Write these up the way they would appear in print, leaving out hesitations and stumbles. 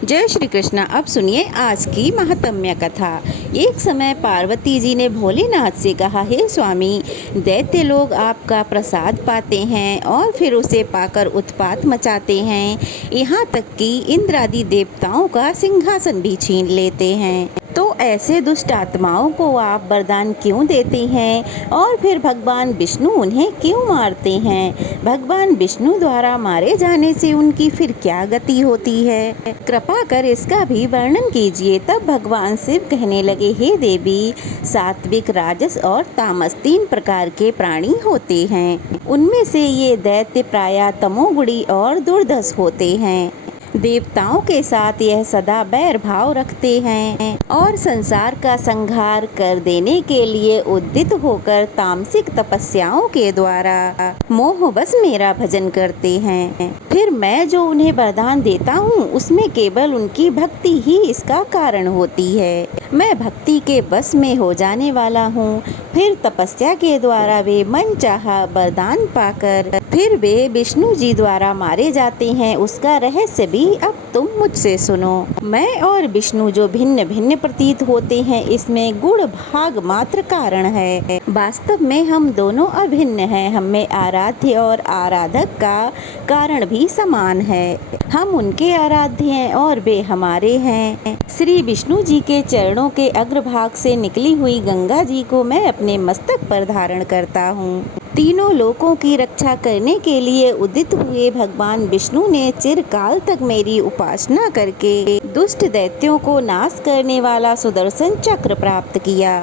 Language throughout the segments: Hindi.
जय श्री कृष्णा। अब सुनिए आज की महात्म्य कथा। एक समय पार्वती जी ने भोलेनाथ से कहा, हे स्वामी, दैत्य लोग आपका प्रसाद पाते हैं और फिर उसे पाकर उत्पात मचाते हैं, यहाँ तक कि इंद्र आदि देवताओं का सिंहासन भी छीन लेते हैं। तो ऐसे दुष्ट आत्माओं को आप वरदान क्यों देते हैं और फिर भगवान विष्णु उन्हें क्यों मारते हैं? भगवान विष्णु द्वारा मारे जाने से उनकी फिर क्या गति होती है? कृपा कर इसका भी वर्णन कीजिए। तब भगवान शिव कहने लगे, हे देवी, सात्विक, राजस और तामस 3 प्रकार के प्राणी होते हैं। उनमें से ये दैत्य प्रायः तमोगुणी और दुर्धर्ष होते हैं। देवताओं के साथ यह सदा बैर भाव रखते हैं और संसार का संहार कर देने के लिए उद्यत होकर तामसिक तपस्याओं के द्वारा मोहवश मेरा भजन करते हैं। फिर मैं जो उन्हें वरदान देता हूँ उसमें केवल उनकी भक्ति ही इसका कारण होती है। मैं भक्ति के बस में हो जाने वाला हूँ। फिर तपस्या के द्वारा वे मनचाहा वरदान पाकर फिर वे विष्णु जी द्वारा मारे जाते हैं। उसका रहस्य भी अब तुम मुझसे सुनो। मैं और विष्णु जो भिन्न भिन्न प्रतीत होते हैं, इसमें गुण भाग मात्र कारण है। वास्तव में हम दोनों अभिन्न हैं। हमें आराध्य और आराधक का कारण भी समान है। हम उनके आराध्य हैं और वे हमारे हैं। श्री विष्णु जी के चरणों के अग्रभाग से निकली हुई गंगा जी को मैं अपने मस्तक पर धारण करता हूँ। तीनों लोकों की रक्षा करने के लिए उदित हुए भगवान विष्णु ने चिरकाल तक मेरी उपासना करके दुष्ट दैत्यों को नाश करने वाला सुदर्शन चक्र प्राप्त किया।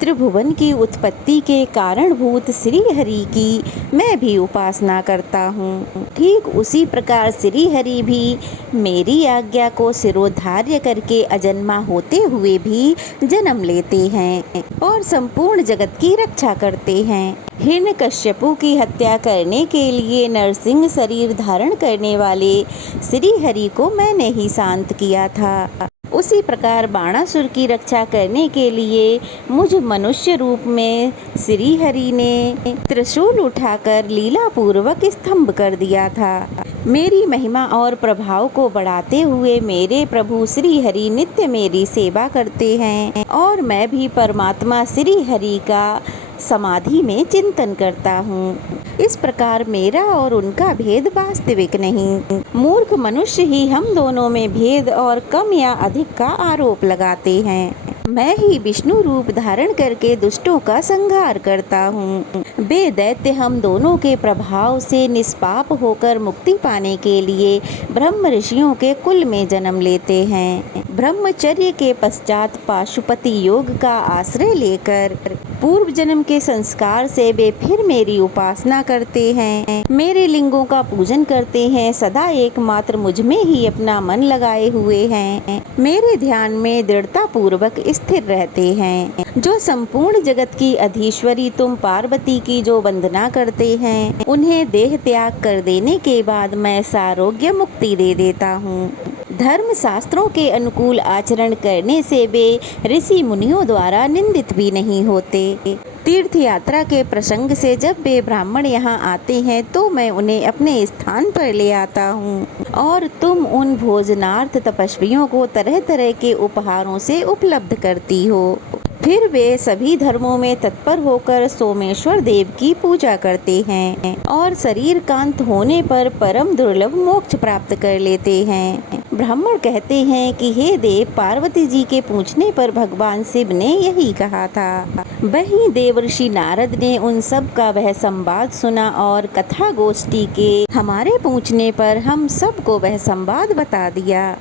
त्रिभुवन की उत्पत्ति के कारणभूत श्री हरि की मैं भी उपासना करता हूँ। ठीक उसी प्रकार श्री हरि भी मेरी आज्ञा को शिरोधार्य करके अजन्मा होते हुए भी जन्म लेते हैं और संपूर्ण जगत की रक्षा करते हैं। हिरण्यकश्यपु की हत्या करने के लिए नरसिंह शरीर धारण करने वाले श्री हरि को मैंने ही शांत किया था। उसी प्रकार बाणासुर की रक्षा करने के लिए मुझ मनुष्य रूप में श्री हरि ने त्रिशूल उठाकर लीला पूर्वक स्तंभ कर दिया था। मेरी महिमा और प्रभाव को बढ़ाते हुए मेरे प्रभु श्री हरि नित्य मेरी सेवा करते हैं और मैं भी परमात्मा श्री हरि का समाधि में चिंतन करता हूँ। इस प्रकार मेरा और उनका भेद वास्तविक नहीं। मूर्ख मनुष्य ही हम दोनों में भेद और कम या अधिक का आरोप लगाते हैं। मैं ही विष्णु रूप धारण करके दुष्टों का संहार करता हूँ। वे दैत्य हम दोनों के प्रभाव से निष्पाप होकर मुक्ति पाने के लिए ब्रह्म ऋषियों के कुल में जन्म लेते हैं। ब्रह्मचर्य के पश्चात पाशुपति योग का आश्रय लेकर पूर्व जन्म के संस्कार से वे फिर मेरी उपासना करते हैं। मेरे लिंगों का पूजन करते हैं। सदा एकमात्र मुझ में ही अपना मन लगाए हुए हैं। मेरे ध्यान में दृढ़ता पूर्वक स्थिर रहते हैं। जो संपूर्ण जगत की अधीश्वरी तुम पार्वती की जो वंदना करते हैं, उन्हें देह त्याग कर देने के बाद मैं सारोग्य मुक्ति दे देता हूँ। धर्म शास्त्रों के अनुकूल आचरण करने से वे ऋषि मुनियों द्वारा निंदित भी नहीं होते। तीर्थ यात्रा के प्रसंग से जब वे ब्राह्मण यहाँ आते हैं तो मैं उन्हें अपने स्थान पर ले आता हूँ और तुम उन भोजनार्थ तपस्वियों को तरह तरह के उपहारों से उपलब्ध करती हो। फिर वे सभी धर्मों में तत्पर होकर सोमेश्वर देव की पूजा करते हैं और शरीर कांत होने पर परम दुर्लभ मोक्ष प्राप्त कर लेते हैं। ब्राह्मण कहते हैं कि हे देव, पार्वती जी के पूछने पर भगवान शिव ने यही कहा था। वहीं देवर्षि नारद ने उन सब का वह संवाद सुना और कथा गोष्ठी के हमारे पूछने पर हम सबको वह संवाद बता दिया।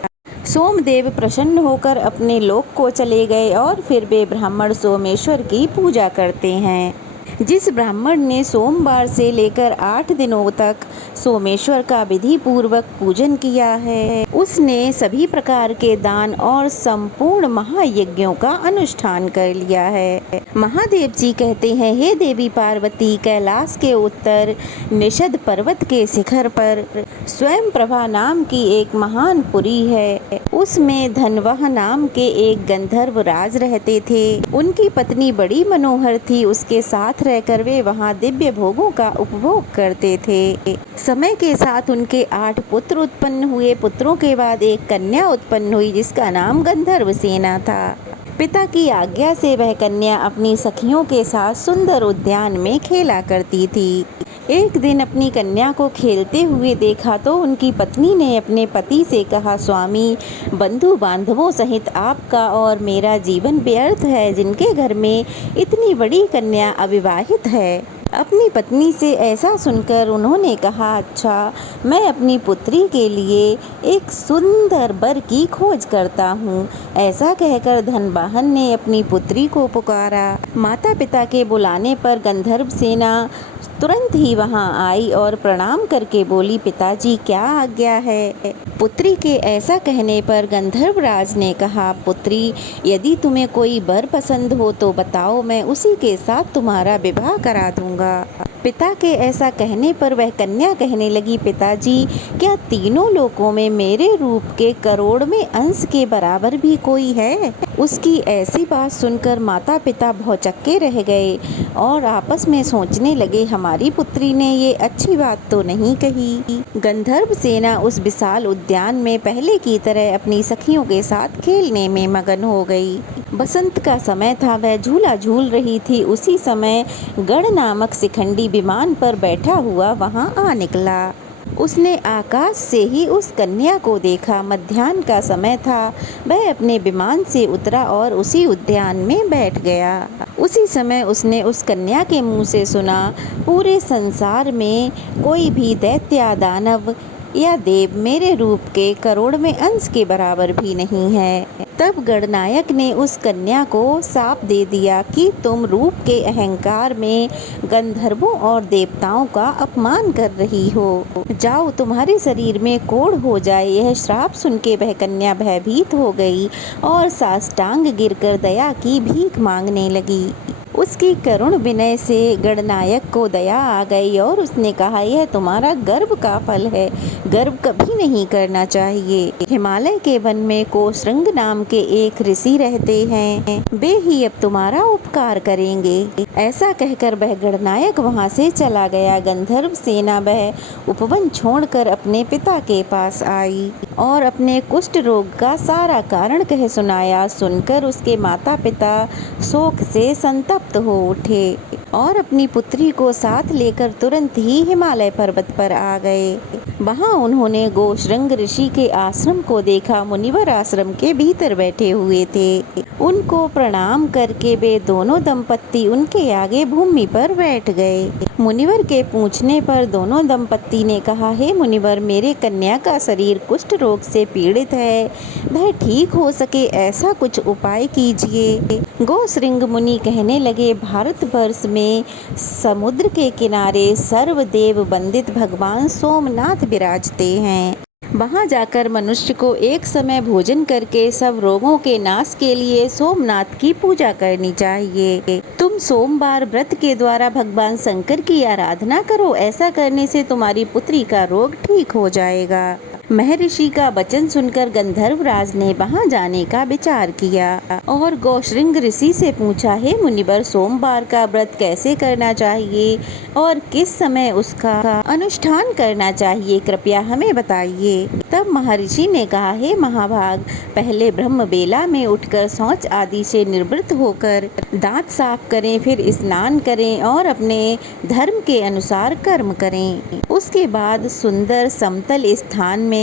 सोमदेव प्रसन्न होकर अपने लोक को चले गए और फिर वे ब्राह्मण सोमेश्वर की पूजा करते हैं। जिस ब्राह्मण ने सोमवार से लेकर 8 दिनों तक सोमेश्वर का विधि पूर्वक पूजन किया है, उसने सभी प्रकार के दान और संपूर्ण महायज्ञों का अनुष्ठान कर लिया है। महादेव जी कहते हैं, हे देवी पार्वती, कैलाश के उत्तर निषद पर्वत के शिखर पर स्वयं प्रभा नाम की एक महान पुरी है। उसमें धनवह नाम के एक गंधर्व राज रहते थे। उनकी पत्नी बड़ी मनोहर थी। उसके साथ रहकर वे वहाँ दिव्य भोगों का उपभोग करते थे। समय के साथ उनके 8 पुत्र उत्पन्न हुए। पुत्रों के बाद एक कन्या उत्पन्न हुई जिसका नाम गंधर्व सेना था। पिता की आज्ञा से वह कन्या अपनी सखियों के साथ सुंदर उद्यान में खेला करती थी। एक दिन अपनी कन्या को खेलते हुए देखा तो उनकी पत्नी ने अपने पति से कहा, स्वामी, बंधु बांधवों सहित आपका और मेरा जीवन व्यर्थ है, जिनके घर में इतनी बड़ी कन्या अविवाहित है। अपनी पत्नी से ऐसा सुनकर उन्होंने कहा, अच्छा, मैं अपनी पुत्री के लिए एक सुंदर वर की खोज करता हूँ। ऐसा कहकर धनवाहन ने अपनी पुत्री को पुकारा। माता पिता के बुलाने पर गंधर्व सेना तुरंत ही वहां आई और प्रणाम करके बोली, पिताजी, क्या आज्ञा है। पुत्री के ऐसा कहने पर गंधर्वराज ने कहा, पुत्री, यदि तुम्हें कोई वर पसंद हो तो बताओ, मैं उसी के साथ तुम्हारा विवाह करा दूंगा। पिता के ऐसा कहने पर वह कन्या कहने लगी, पिताजी, क्या तीनों लोकों में मेरे रूप के करोड़ में अंश के बराबर भी कोई है। उसकी ऐसी बात सुनकर माता पिता भौचक्के रह गए और आपस में सोचने लगे, हमारी पुत्री ने ये अच्छी बात तो नहीं कही। गंधर्व सेना उस विशाल उद्यान में पहले की तरह अपनी सखियों के साथ खेलने में मगन हो गई। बसंत का समय था, वह झूला झूल रही थी। उसी समय गण नामक शिखंडी विमान पर बैठा हुआ वहां आ निकला। उसने आकाश से ही उस कन्या को देखा। मध्याह्न का समय था। वह अपने विमान से उतरा और उसी उद्यान में बैठ गया। उसी समय उसने उस कन्या के मुंह से सुना, पूरे संसार में कोई भी दैत्य या दानव या देव मेरे रूप के करोड़ में अंश के बराबर भी नहीं है। तब गणनायक ने उस कन्या को शाप दे दिया कि तुम रूप के अहंकार में गंधर्वों और देवताओं का अपमान कर रही हो। जाओ, तुम्हारे शरीर में कोढ़ हो जाए। यह श्राप सुन के वह कन्या भयभीत हो गई और साष्टांग गिरकर दया की भीख मांगने लगी। उसकी करुण विनय से गणनायक को दया आ गई और उसने कहा, यह तुम्हारा गर्व का फल है। गर्व कभी नहीं करना चाहिए। हिमालय के वन में कोशरंग नाम के एक ऋषि रहते हैं। वे ही अब तुम्हारा उपकार करेंगे। ऐसा कहकर वह गणनायक वहां से चला गया। गंधर्व सेना वह उपवन छोड़कर अपने पिता के पास आई और अपने कुष्ठ रोग का सारा कारण कह सुनाया। सुनकर उसके माता पिता शोक से संतप्त हो उठे और अपनी पुत्री को साथ लेकर तुरंत ही हिमालय पर्वत पर आ गए। वहां उन्होंने गोशरंग ऋषि के आश्रम को देखा। मुनिवर आश्रम के भीतर बैठे हुए थे। उनको प्रणाम करके वे दोनों दंपत्ति उनके आगे भूमि पर बैठ गए। मुनिवर के पूछने पर दोनों दंपत्ति ने कहा, हे मुनिवर, मेरे कन्या का शरीर कुष्ठ रोग से पीड़ित है। वह ठीक हो सके ऐसा कुछ उपाय कीजिए। गोश्रृंग मुनि कहने लगे, भारतवर्ष में समुद्र के किनारे सर्वदेव वंदित भगवान सोमनाथ विराजते हैं। वहां जाकर मनुष्य को एक समय भोजन करके सब रोगों के नाश के लिए सोमनाथ की पूजा करनी चाहिए। तुम सोमवार व्रत के द्वारा भगवान शंकर की आराधना करो। ऐसा करने से तुम्हारी पुत्री का रोग ठीक हो जाएगा। महर्षि का वचन सुनकर गंधर्वराज ने वहां जाने का विचार किया और गोश्रृंग ऋषि से पूछा, हे मुनिवर, सोमवार का व्रत कैसे करना चाहिए और किस समय उसका अनुष्ठान करना चाहिए, कृपया हमें बताइए। तब महर्षि ने कहा, हे महाभाग, पहले ब्रह्म बेला में उठकर शौच आदि से निवृत्त होकर दांत साफ करें, फिर स्नान करें और अपने धर्म के अनुसार कर्म करें। उसके बाद सुंदर समतल स्थान में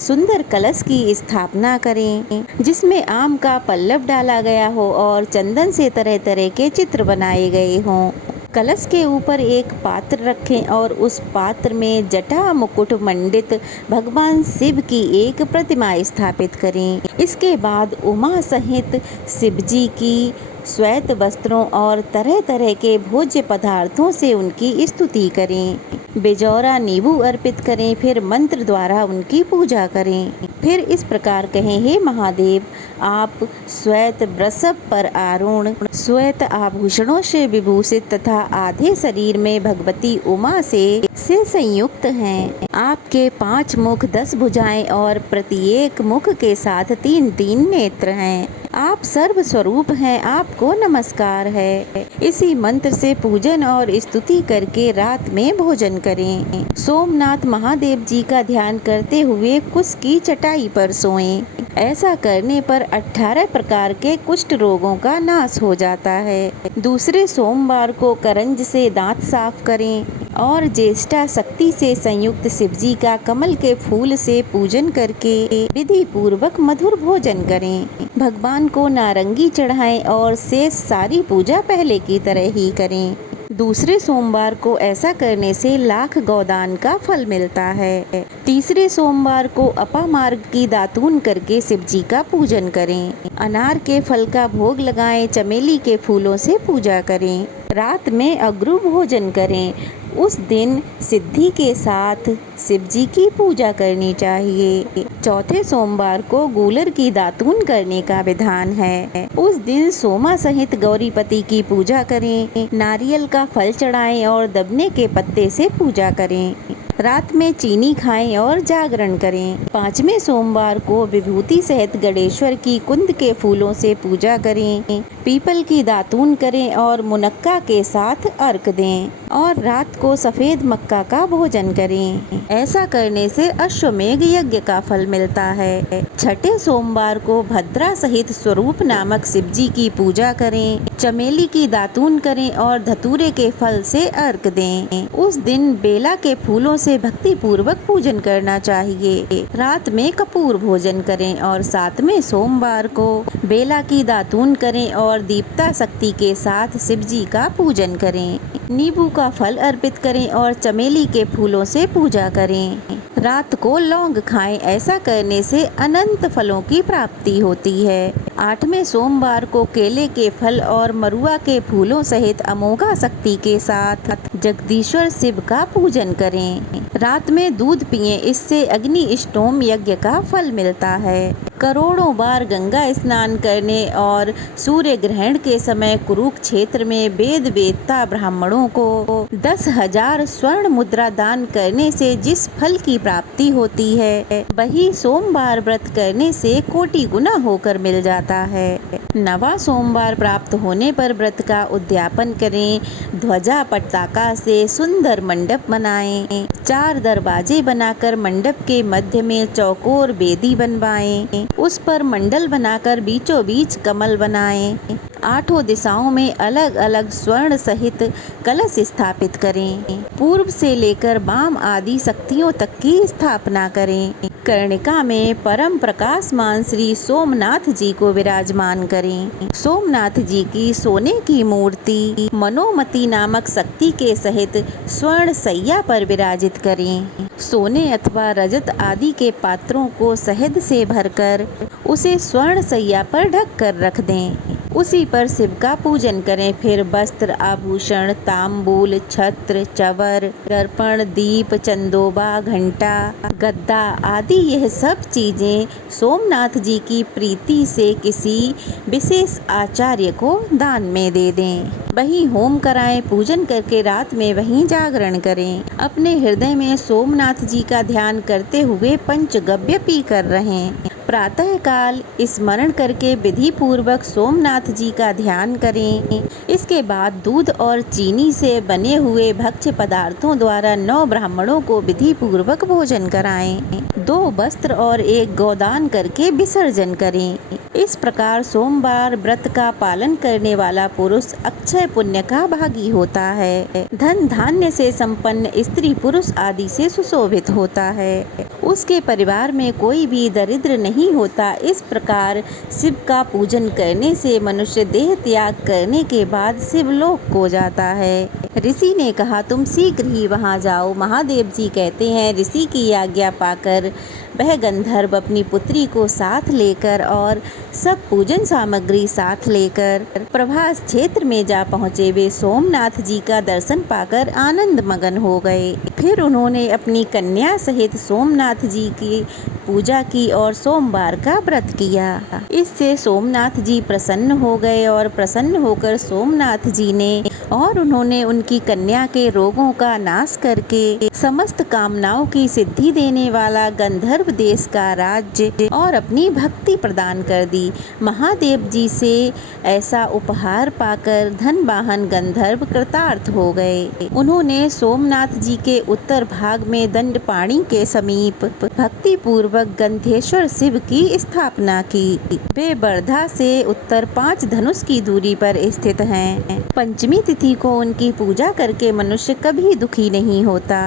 सुंदर कलश की स्थापना करें जिसमें आम का पल्लव डाला गया हो और चंदन से तरह तरह के चित्र बनाए गए हों। कलश के ऊपर एक पात्र रखें और उस पात्र में जटा मुकुट मंडित भगवान शिव की एक प्रतिमा स्थापित करें। इसके बाद उमा सहित शिव जी की श्वेत वस्त्रों और तरह तरह के भोज्य पदार्थों से उनकी स्तुति करें। बेजौरा नींबू अर्पित करें, फिर मंत्र द्वारा उनकी पूजा करें। फिर इस प्रकार कहें, हे महादेव, आप श्वेत वृषभ पर आरूढ़, श्वेत आभूषणों से विभूषित तथा आधे शरीर में भगवती उमा से संयुक्त हैं। आपके 5 मुख, 10 भुजाएं और प्रत्येक मुख के साथ 3-3 नेत्र हैं। आप सर्व स्वरूप हैं, आपको नमस्कार है। इसी मंत्र से पूजन और स्तुति करके रात में भोजन करें। सोमनाथ महादेव जी का ध्यान करते हुए कुश की चटाई पर सोएं। ऐसा करने पर 18 प्रकार के कुष्ठ रोगों का नाश हो जाता है। दूसरे सोमवार को करंज से दांत साफ करें और ज्येष्ठा शक्ति से संयुक्त शिवजी का कमल के फूल से पूजन करके विधि पूर्वक मधुर भोजन करें। भगवान को नारंगी चढ़ाएं और शेष सारी पूजा पहले की तरह ही करें। दूसरे सोमवार को ऐसा करने से लाख गोदान का फल मिलता है। तीसरे सोमवार को अपामार्ग की दातून करके शिवजी का पूजन करें। अनार के फल का भोग लगाएं, चमेली के फूलों से पूजा करें। रात में अगरू भोजन करें। उस दिन सिद्धि के साथ शिवजी की पूजा करनी चाहिए। चौथे सोमवार को गूलर की दातून करने का विधान है। उस दिन सोमा सहित गौरीपति की पूजा करें। नारियल का फल चढ़ाएं और दबने के पत्ते से पूजा करें। रात में चीनी खाएं और जागरण करें। पांचवें सोमवार को विभूति सहित गणेश्वर की कुंद के फूलों से पूजा करें। पीपल की दातून करें और मुनक्का के साथ अर्घ दें और रात को सफेद मक्का का भोजन करें। ऐसा करने से अश्वमेघ यज्ञ का फल मिलता है। छठे सोमवार को भद्रा सहित स्वरूप नामक शिवजी की पूजा करें। चमेली की दातून करें और धतूरे के फल से अर्घ दें। उस दिन बेला के फूलों से भक्ति पूर्वक पूजन करना चाहिए। रात में कपूर भोजन करें और सातवें सोमवार को बेला की दातून करें और दीप्ता शक्ति के साथ शिवजी का पूजन करें। नींबू का फल अर्पित करें और चमेली के फूलों से पूजा करें। रात को लौंग खाएं। ऐसा करने से अनंत फलों की प्राप्ति होती है। आठवें सोमवार को केले के फल और मरुआ के फूलों सहित अमोघा शक्ति के साथ जगदीश्वर शिव का पूजन करें। रात में दूध पिएं, इससे अग्नि इष्टोम यज्ञ का फल मिलता है। करोड़ों बार गंगा स्नान करने और सूर्य ग्रहण के समय कुरुक्षेत्र में वेद वेदता ब्राह्मणों को 10,000 स्वर्ण मुद्रा दान करने से जिस फल की प्राप्ति होती है, वही सोमवार व्रत करने से कोटि गुना होकर मिल जाता है। नवा सोमवार प्राप्त होने पर व्रत का उद्यापन करें। ध्वजा पताका से सुंदर मंडप बनाएं। 4 दरवाजे बनाकर मंडप के मध्य में चौकोर बेदी बनवाएं। उस पर मंडल बनाकर बीचों बीच कमल बनाएं। 8 दिशाओं में अलग अलग स्वर्ण सहित कलश स्थापित करें। पूर्व से लेकर वाम आदि शक्तियों तक की स्थापना करें। कर्णिका में परम प्रकाशमान श्री सोमनाथ जी को विराजमान करें। सोमनाथ जी की सोने की मूर्ति मनोमती नामक शक्ति के सहित स्वर्ण सैया पर विराजित करें। सोने अथवा रजत आदि के पात्रों को शहद से भरकर उसे स्वर्ण सैया पर ढक कर रख दें। उसी पर शिव का पूजन करें। फिर वस्त्र, आभूषण, तांबूल, छत्र, चवर, दर्पण, दीप, चंदोबा, घंटा, गद्दा आदि यह सब चीजें सोमनाथ जी की प्रीति से किसी विशेष आचार्य को दान में दे दें। वहीं होम कराएं। पूजन करके रात में वहीं जागरण करें। अपने हृदय में सोमनाथ जी का ध्यान करते हुए पंचगव्य पी कर रहें। प्रातः काल स्मरण करके विधि पूर्वक सोमनाथ जी का ध्यान करें। इसके बाद दूध और चीनी से बने हुए भक्ष्य पदार्थों द्वारा 9 ब्राह्मणों को विधि पूर्वक भोजन कराएं। 2 वस्त्र और 1 गोदान करके विसर्जन करें। इस प्रकार सोमवार व्रत का पालन करने वाला पुरुष अक्षय पुण्य का भागी होता है। धन धान्य से संपन्न स्त्री पुरुष आदि से सुशोभित होता है। उसके परिवार में कोई भी दरिद्र नहीं होता। इस प्रकार शिव का पूजन करने से मनुष्य देह त्याग करने के बाद शिवलोक को जाता है। ऋषि ने कहा, तुम शीघ्र ही वहां जाओ। महादेव जी कहते हैं, ऋषि की आज्ञा पाकर वह गंधर्व अपनी पुत्री को साथ लेकर और सब पूजन सामग्री साथ लेकर प्रभास क्षेत्र में जा पहुँचे। वे सोमनाथ जी का दर्शन पाकर आनंद मगन हो गए। फिर उन्होंने अपनी कन्या सहित सोमनाथ जी की पूजा की और सोमवार का व्रत किया। इससे सोमनाथ जी प्रसन्न हो गए और प्रसन्न होकर सोमनाथ जी ने और उन्होंने उनकी कन्या के रोगों का नाश करके समस्त कामनाओं की सिद्धि देने वाला गंधर्व देश का राज्य और अपनी भक्ति प्रदान कर दी। महादेव जी से ऐसा उपहार पाकर धनवाहन गंधर्व कृतार्थ हो गए। उन्होंने सोमनाथ जी के उत्तर भाग में दंडपाणी के समीप भक्ति पूर्वक गंधेश्वर शिव की स्थापना की। वे वर्धा से उत्तर 5 धनुष की दूरी पर स्थित हैं। पंचमी तिथि को उनकी पूजा करके मनुष्य कभी दुखी नहीं होता।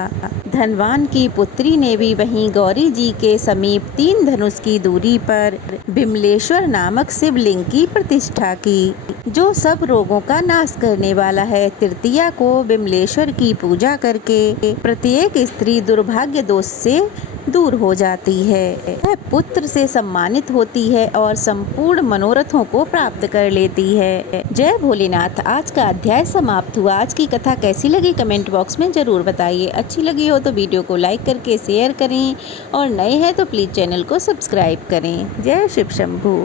धनवान की पुत्री ने भी वहीं गौरी जी के समीप 3 धनुष की दूरी पर बिमलेश्वर नामक शिवलिंग की प्रतिष्ठा की, जो सब रोगों का नाश करने वाला है। तृतीया को बिमलेश्वर की पूजा करके प्रत्येक स्त्री दुर्भाग्य दोष से दूर हो जाती है, वह पुत्र से सम्मानित होती है और संपूर्ण मनोरथों को प्राप्त कर लेती है। जय भोलेनाथ। आज का अध्याय समाप्त हुआ। आज की कथा कैसी लगी कमेंट बॉक्स में जरूर बताइए। अच्छी लगी हो तो वीडियो को लाइक करके शेयर करें और नए हैं तो प्लीज चैनल को सब्सक्राइब करें। जय शिव शंभू।